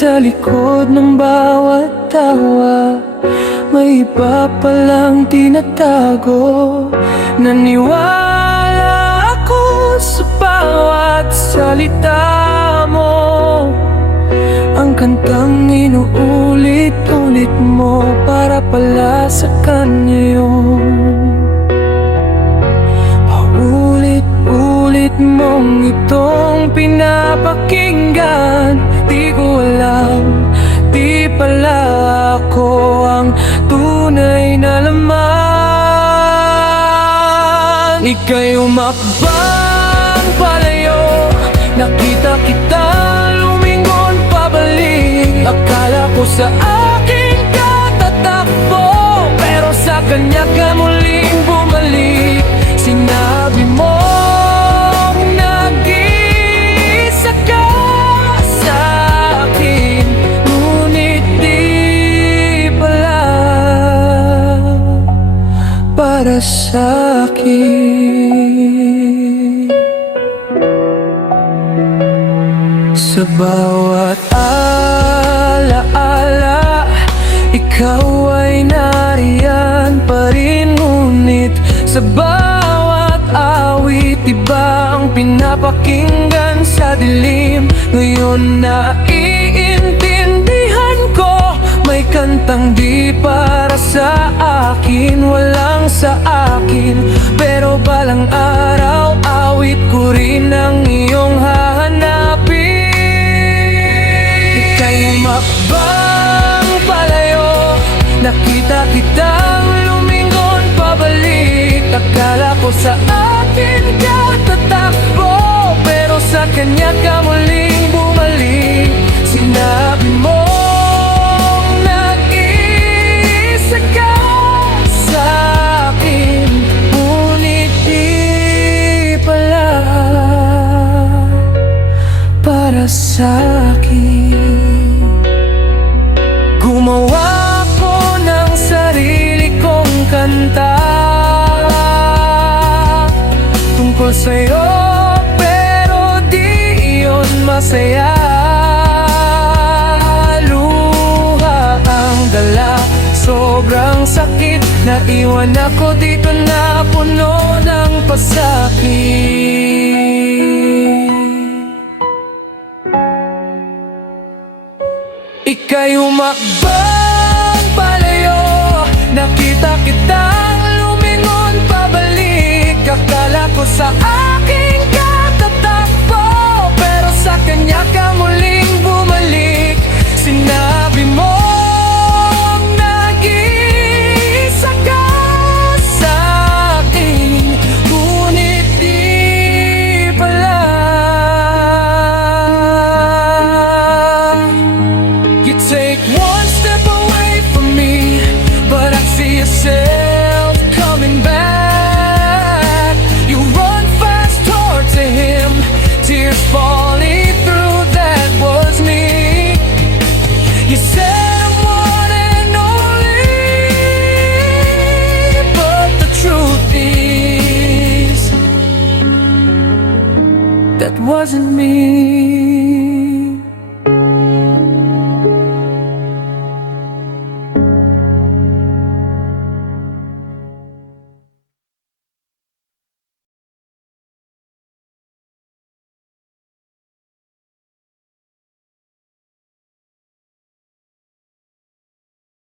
sa likod ng bawat tawa, may iba palang tinatago. Naniwala ako sa bawat salita mo, ang kantang inuulit-ulit mo para pala sa kanya yun. Paulit-ulit mong itong pinapakinggan. Di ko alam, di pala ako ang tunay na laman. Ika'y umakbang palayo, nakita kita lumingon pabalik. Akala ko sa akin ka tatakbo, pero sa kanya ka muling bumalik. Sinabi mo nag-iisa ka sa akin, ngunit di pala para sa akin. Sa bawat alaala, ikaw ay nariyan pa rin, ngunit sa bawat awit iba ang pinapakinggan sa dilim. Ngayon naiintindihan ko, may kantang di para sa akin, walang sa akin, pero balang araw awit ko rin ang iyong hahanapin. Ika'y umakbang palayo, nakita kitang lumingon pabalik. Akala ko sa akin ka tatakbo, pero sa kanya ka muling bumalik. Sinabi mo nag-iisa ka sa akin, ngunit di pala para sa akin. Gumawa ko ng sarili kong kanta tungkol sa'yo, pero di yun masaya. Luha ang dala, sobrang sakit, naiwan ako dito na puno ng pasakit. Ika'y umakbang palayo, nakita kitang lumingon pabalik. Akala ko sa akin ka tatakbo, pero sa kanya ka muling bumalik. Sinabi mo nag-iisa ka sa akin, ngunit di pala. You take one step away from me, but I see yourself coming back. You run fast towards him, tears falling through, that was me. You said I'm one and only, but the truth is that wasn't me.